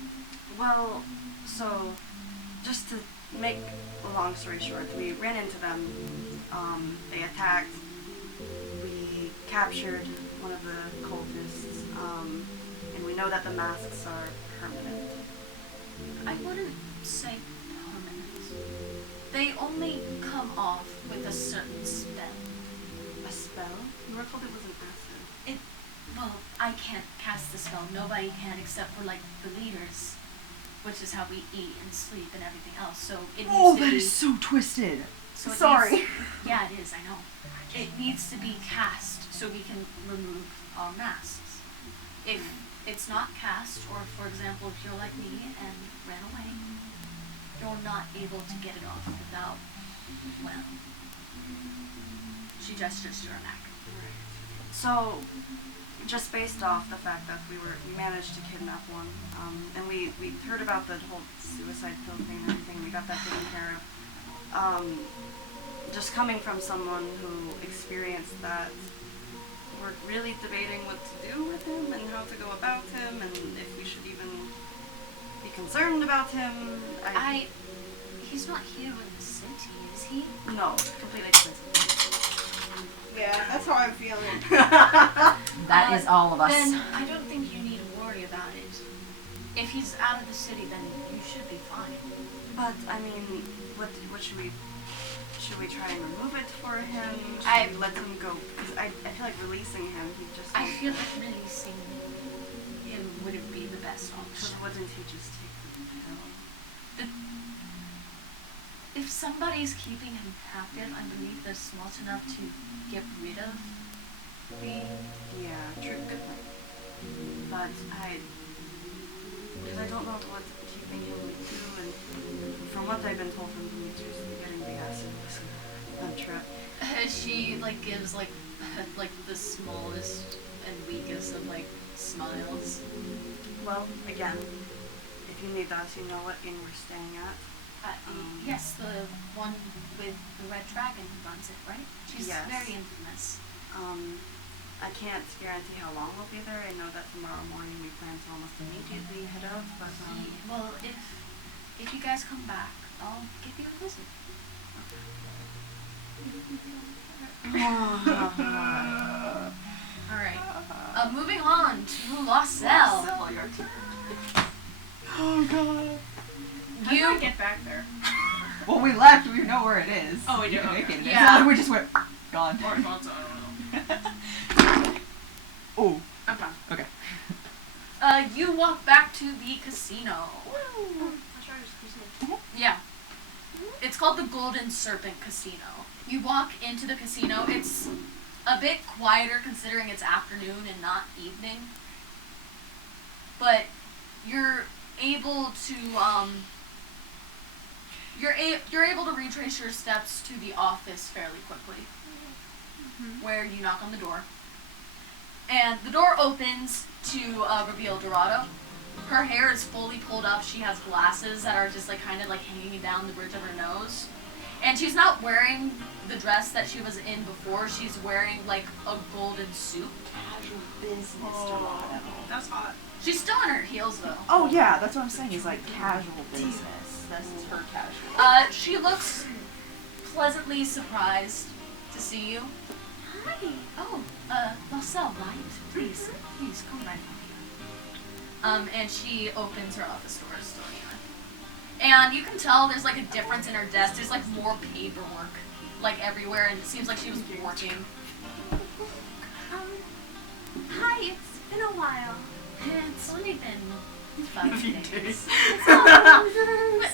Well, so, just to make a long story short, we ran into them, they attacked, we captured one of the cultists, and we know that the masks are permanent. I wouldn't say permanent. They only come off with a certain spell. A spell? You were told it was an acid. Well, I can't cast the spell. Nobody can except for, like, the leaders. Which is how we eat and sleep and everything else. So it needs Oh, to that be... is so twisted. So it Sorry. Needs, yeah, it is, I know. It needs to be cast so we can remove our masks. If it's not cast, or for example, if you're like me and ran away, you're not able to get it off without, well... She gestures to her neck. So, just based off the fact that we managed to kidnap one, and we heard about the whole suicide pill thing and everything, we got that taken care of. Just coming from someone who experienced that, we're really debating what to do with him and how to go about him and if we should even be concerned about him. He's not here in the city, is he? No, completely different. Yeah, that's how I'm feeling. That is all of us. Then I don't think you need to worry about it. If he's out of the city, then you should be fine. But, I mean, what should we... Should we try and remove it for him? I Should we let him go? Because I feel like releasing him, he just... I feel like releasing him wouldn't be the best Because option. wouldn't he just take the pill? If somebody's keeping him captive, I believe they're smart enough to get rid of the... Yeah, true, good point. But because I don't know what keeping him would do, and from what I've been told from Demetrius, getting the acid was a trip. She, like, gives, like the smallest and weakest of, like, smiles. Well, again, if you need us, you know what inn we're staying at. Yes, the one with the red dragon who runs it, right? She's Yes. very infamous. I can't guarantee how long we'll be there. I know that tomorrow morning we plan to almost immediately head out, but Well, if you guys come back, I'll give you a visit. Alright. Moving on to Laussel. your turn. Oh god. How do I get back there? Well, we left. We know where it is. Oh, we do, You can okay. make it. Yeah. It's not like we just went gone. Or Alfonso, I don't know. Oh. I'm fine. Okay. You walk back to the casino. That's right, Yeah. It's called the Golden Serpent Casino. You walk into the casino. It's a bit quieter considering it's afternoon and not evening. But you're able to you're able to retrace your steps to the office fairly quickly. Where you knock on the door. And the door opens to reveal Dorado. Her hair is fully pulled up. She has glasses that are just like kind of like hanging down the bridge of her nose. And she's not wearing the dress that she was in before. She's wearing like a golden suit. Casual business, Dorado. That's hot. She's still in her heels though. Oh yeah, that's what I'm saying. Is like casual business. This is her casual. She looks pleasantly surprised to see you. Hi. Oh, Laussel, right? Please come right in here. And she opens her office doors to let you in. And you can tell there's like a difference in her desk. There's like more paperwork like everywhere, and it seems like she was working. Hi, it's been a while. It's only been 5 days.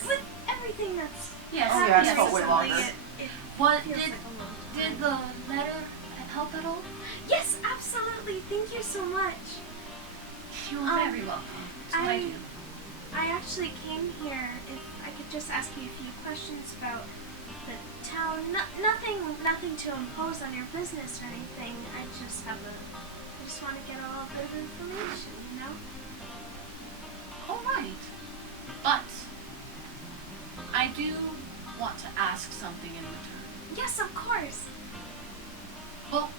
With everything that's Yes, Oh, yeah, happened it's felt way recently, longer. it What feels did like a long time. did the letter help at all? Yes, absolutely. Thank you so much. You're very welcome. That's what I do. I actually came here if I could just ask you a few questions about the town. Nothing to impose on your business or anything. I just want to get a little bit of information, you know? All right, but I do want to ask something in return. Yes, of course. Well,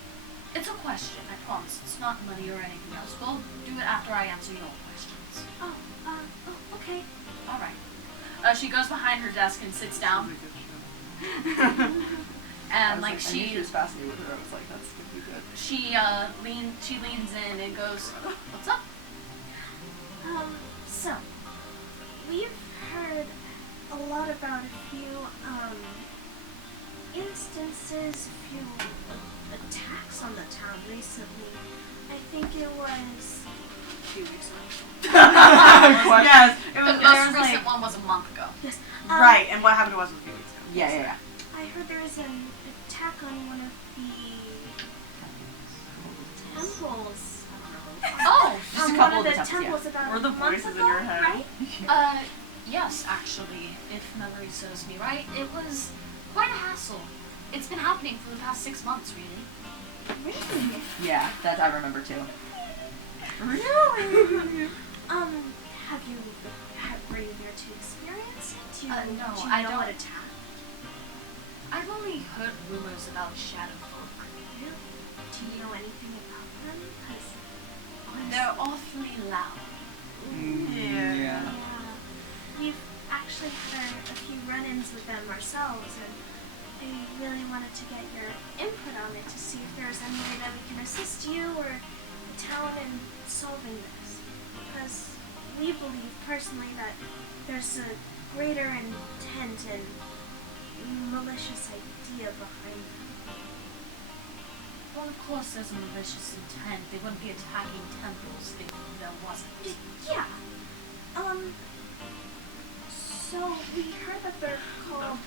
it's a question. I promise. It's not money or anything else. We'll do it after I answer your questions. Oh, okay. All right. She goes behind her desk and sits down. And like I knew she was fascinated with her. I was like, that's gonna be good. she leans in and goes, "What's up?" So, we've heard a lot about a few, instances, a few attacks on the town recently. I think it was a few weeks ago. Yes, it The was. most There was recent like one was a month ago. Yes. right, and what happened to us was a few weeks ago. Yeah. I heard there was an attack on one of the temples. Oh, Just a on couple one of of the the temples, temples about Were the a month voices in ago, your head? right? yes, actually, if memory serves me right, it was quite a hassle. It's been happening for the past 6 months, really. Really? Yeah, that I remember too. Really? Were you there to experience it? Do you No, do you I know don't- what attack? I've only heard rumors about shadow folk. Really? Do you know anything about them? Because They're awfully loud. Yeah. We've actually had a few run-ins with them ourselves, and I really wanted to get your input on it to see if there's any way that we can assist you or the town in solving this. Because we believe personally that there's a greater intent and malicious idea behind them. Well, of course there's a malicious intent. They wouldn't be attacking temples if there wasn't. Yeah. So we heard that they're called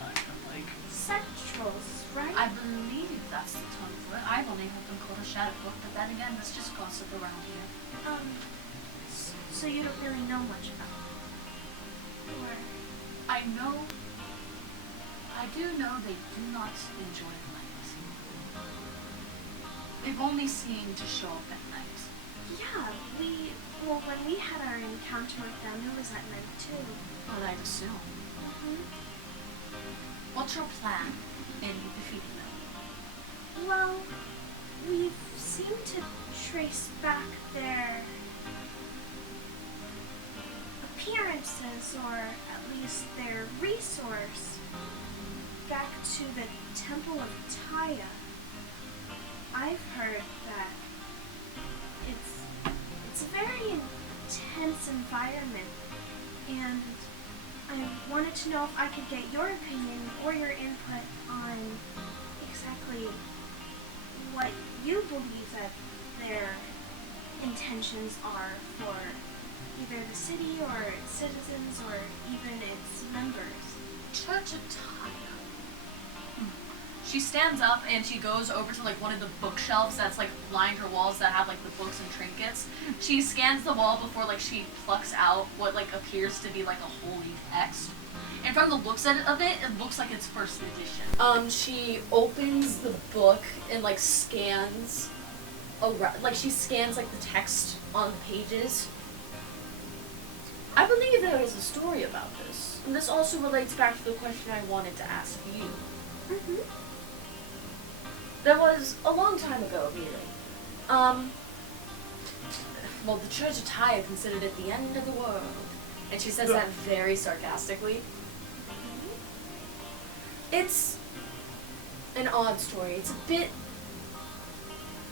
sectrals, right? I believe that's the term for it. I've only heard them called a shadow folk, but then again, that's just gossip around here. So you don't really know much about them? Or... I do know they do not enjoy light. They've only seemed to show up at night. Yeah, when we had our encounter with them, it was at night too. Well, I'd assume. Mm-hmm. What's your plan in defeating them? Well, we've seemed to trace back their appearances, or at least their resource, back to the Temple of Taya. I've heard that it's a very intense environment, and I wanted to know if I could get your opinion or your input on exactly what you believe that their intentions are for either the city or its citizens or even its members. Church of Taya. She stands up and she goes over to like one of the bookshelves that's like lined her walls that have like the books and trinkets. She scans the wall before like she plucks out what like appears to be like a holy text. And from the looks of it, it looks like it's first edition. She opens the book and like scans around, like she scans like the text on the pages. I believe there is a story about this. And this also relates back to the question I wanted to ask you. Mm-hmm. There was a long time ago, really. Well, the Church of Taya considered it the end of the world. And she says that very sarcastically. It's an odd story. It's a bit...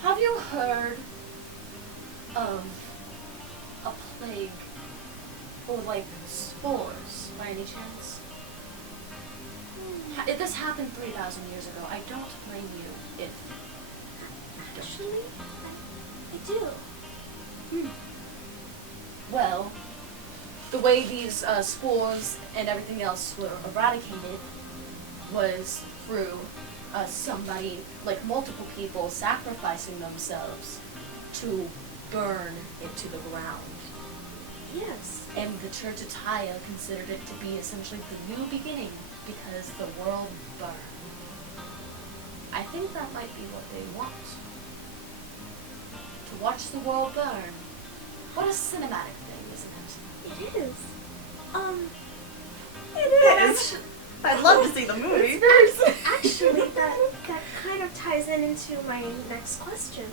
Have you heard of a plague or like spores by any chance? If this happened 3,000 years ago, I don't blame you if... Actually, I do. Well, the way these spores and everything else were eradicated was through somebody, like multiple people, sacrificing themselves to burn it to the ground. Yes. And the Church of Tyre considered it to be essentially the new beginning because the world burned. I think that might be what they want. To watch the world burn. What a cinematic thing, isn't it? It is. It is. I'd love to see the movie. Actually, that kind of ties into my next question.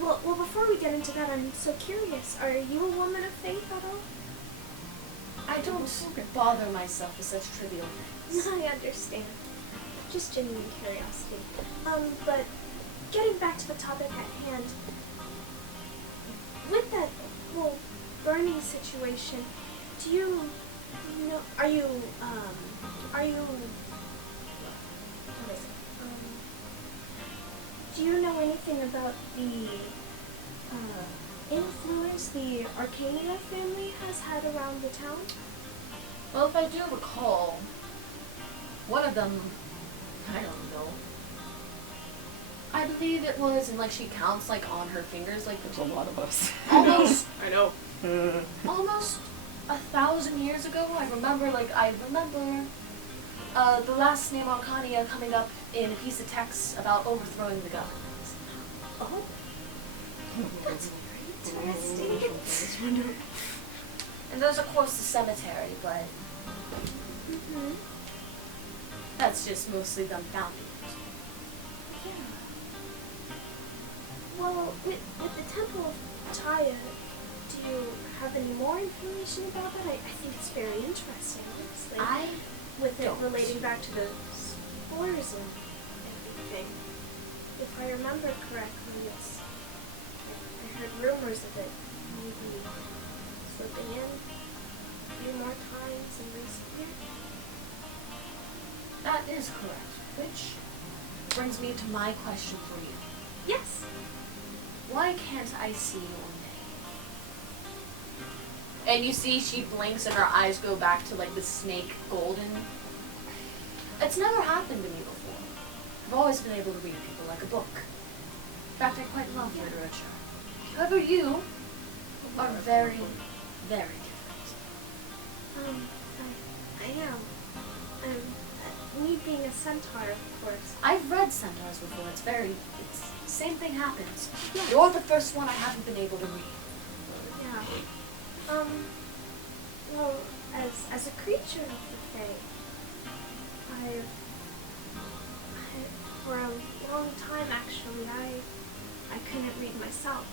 Well, before we get into that, I'm so curious. Are you a woman of faith at all? I don't bother myself with such trivial things. I understand. Just genuine curiosity. But getting back to the topic at hand, with that whole burning situation, do you know, are you, what is it? Do you know anything about the, influence the Arcania family has had around the town? Well, if I do recall, one of them, I don't know. I believe it was, and like she counts like on her fingers, like There's a lot of us. almost I know. almost 1,000 years ago. I remember the last name Arcania coming up in a piece of text about overthrowing the government. Oh, that's very interesting. And there's of course the cemetery, but Mm-hmm. that's just mostly them founding it. Yeah. Well, with the Temple of Tyre, do you have any more information about that? I think it's very interesting, honestly. With it don't. relating back to the spores and everything. If I remember correctly, I heard rumors of it maybe slipping in a few more times in recent years. That is correct. Which brings me to my question for you. Yes. Why can't I see your name? And you see she blinks and her eyes go back to like the snake golden. It's never happened to me before. I've always been able to read people like a book. In fact, I quite love literature. However, you are very, very different. I am. Me being a centaur, of course. I've read centaurs before. It's same thing happens. Yes. You're the first one I haven't been able to read. Yeah. Well, as a creature of the Fae, for a long time actually, I couldn't read myself.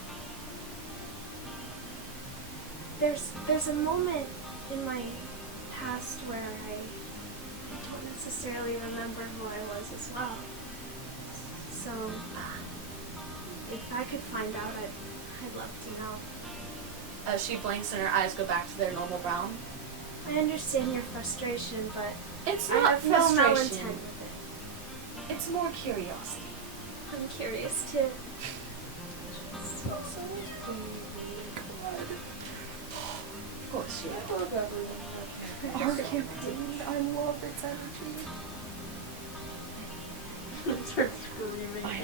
There's a moment in my past where I don't necessarily remember who I was as well. So, if I could find out, I'd love to know. She blinks and her eyes go back to their normal brown. I understand your frustration, but It's I not have no frustration. malintent with it. It's more curiosity. I'm curious too. Of course you are. I love its energy.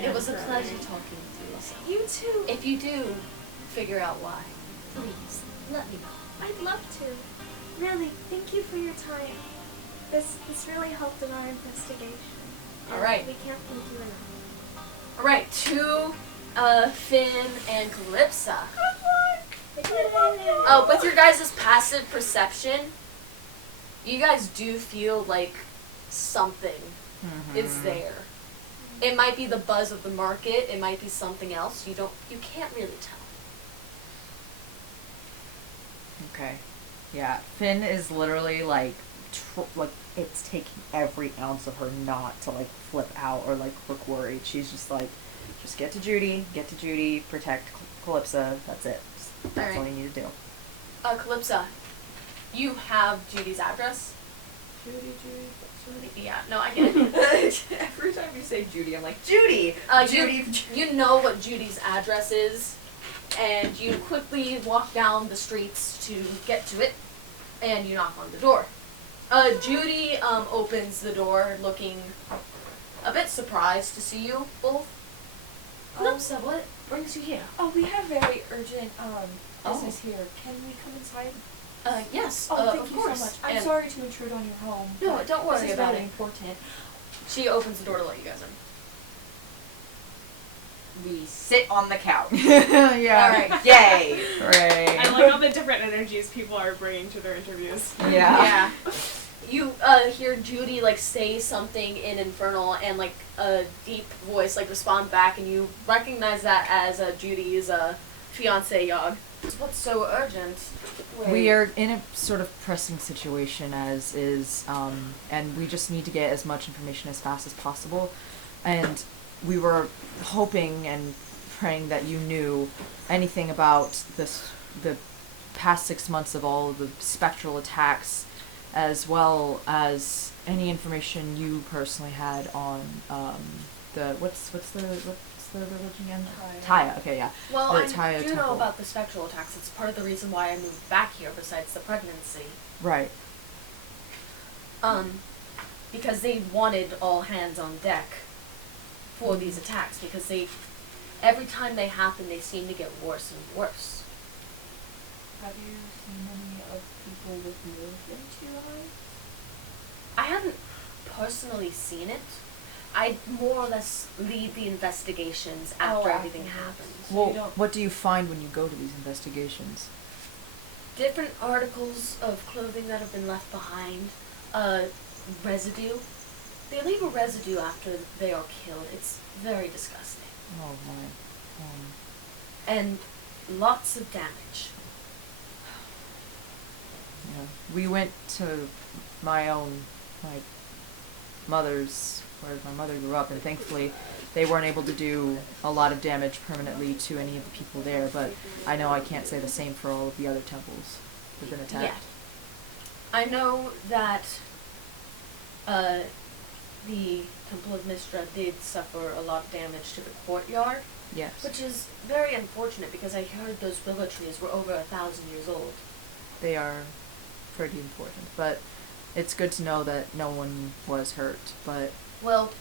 It was a pleasure talking to you. So You too. if you do figure out why, please let me know. I'd love to. Really, thank you for your time. This really helped in our investigation. All right. We can't thank you enough. All right, to Finn and Calypsa. With your guys' passive perception, you guys do feel like something is there. It might be the buzz of the market. It might be something else. You can't really tell. Okay. Yeah, Finn is literally like it's taking every ounce of her not to like flip out or like look worried. She's just like, just get to Judy, protect Calypsa. That's it. That's all you need to do. Calypsa, You have Judy's address? Judy. Yeah, no, I get it. Every time you say Judy, I'm like, Judy! Judy. You know what Judy's address is, and you quickly walk down the streets to get to it, and you knock on the door. Judy opens the door looking a bit surprised to see you both. Calypsa, what brings you here? Oh, we have very urgent business here. Can we come inside? Yes, Oh, thank of you course. so much. I'm And- sorry to intrude on your home. No, but don't worry this is about very it. important. She opens the door to let you guys in. We sit on the couch. Yeah. Alright. Yay. Hooray. I like all the different energies people are bringing to their interviews. Yeah. You hear Judy like say something in Infernal and like a deep voice like respond back, and you recognize that as Judy's fiance Yog. What's so urgent? We are in a sort of pressing situation as is, and we just need to get as much information as fast as possible. And we were hoping and praying that you knew anything about the past 6 months of all of the spectral attacks, as well as any information you personally had on what's the religion again? Taya. Okay, yeah. Well, The I Taya do know temple. about the spectral attacks. It's part of the reason why I moved back here, besides the pregnancy. Right. Because they wanted all hands on deck for these attacks, because every time they happen, they seem to get worse and worse. Have you seen any of people with movement to your eyes? I haven't personally seen it. I more or less lead the investigations after everything happens. So you Well, don't- what do you find when you go to these investigations? Different articles of clothing that have been left behind, residue. They leave a residue after they are killed. It's very disgusting. Oh my. And lots of damage. Yeah. We went to my mother's, where my mother grew up, and thankfully they weren't able to do a lot of damage permanently to any of the people there, but I know I can't say the same for all of the other temples that have been attacked. Yeah. I know that the Temple of Mistra did suffer a lot of damage to the courtyard, Yes. which is very unfortunate because I heard those willow trees were over 1,000 years old. They are pretty important, but it's good to know that no one was hurt, but Well,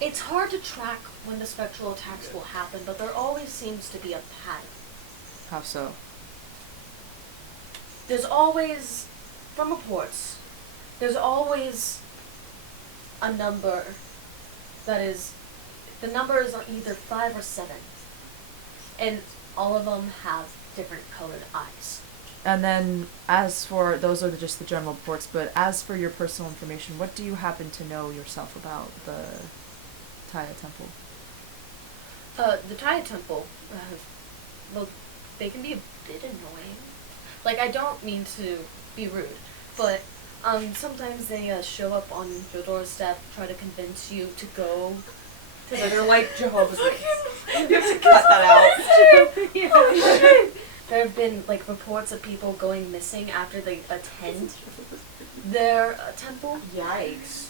it's hard to track when the spectral attacks will happen, but there always seems to be a pattern. how so? There's always, from reports, there's always a number that is, the number is either 5 or 7, and all of them have different colored eyes. And then, as for, those are just the general reports, but as for your personal information, what do you happen to know yourself about the Taya Temple? The Taya Temple, well, they can be a bit annoying. Like, I don't mean to be rude, but sometimes they show up on your doorstep, try to convince you to go to They're like Jehovah's Witnesses. You have to cut that out. There have been like reports of people going missing after they attend their temple. Yikes.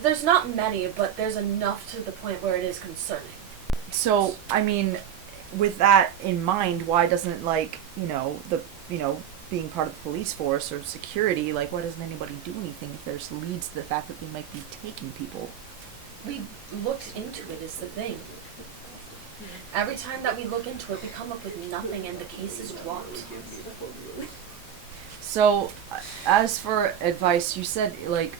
There's not many, but there's enough to the point where it is concerning. So, I mean, with that in mind, why doesn't, like, being part of the police force or security, like, why doesn't anybody do anything if there's leads to the fact that they might be taking people? We looked into it is the thing. Every time that we look into it, we come up with nothing and the case is dropped. So, as for advice, you said, like,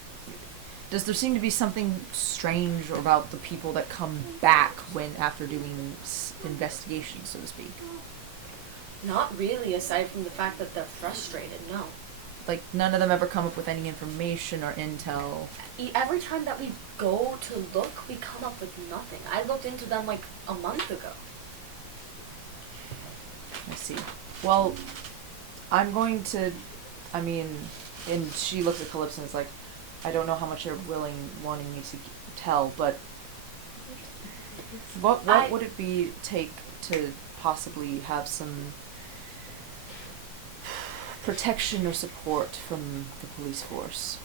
does there seem to be something strange about the people that come back after doing investigations, so to speak? Not really, aside from the fact that they're frustrated, no. Like, none of them ever come up with any information or intel? Every time that we go to look, we come up with nothing. I looked into them like a month ago. I see. Well, I'm going to, and she looks at Calypsa and is like, I don't know how much you're wanting me to tell, but what would it take to possibly have some protection or support from the police force.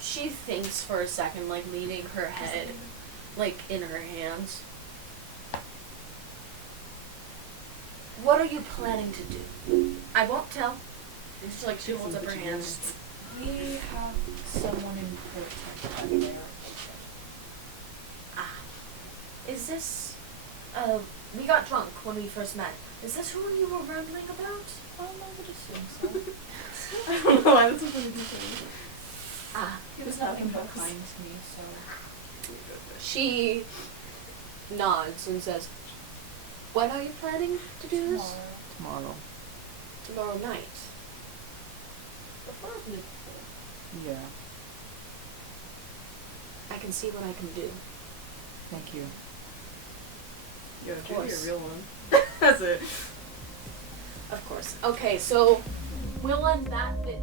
She thinks for a second, like leaning her head, like in her hands. What are you planning to do? I won't tell. It's like she holds up her hands. We have someone in protect there. Ah. Is this, we got drunk when we first met. Is this who you were rambling about? I would assume so. I don't know why that's a funny thing. Ah. He was nothing but kind to me, so. She nods and says, when are you planning to do this? Tomorrow. Tomorrow night. Preferably before. Yeah. I can see what I can do. Thank you. Yo, Of do course. a real one. That's it. Of course. Okay, so we'll end that bit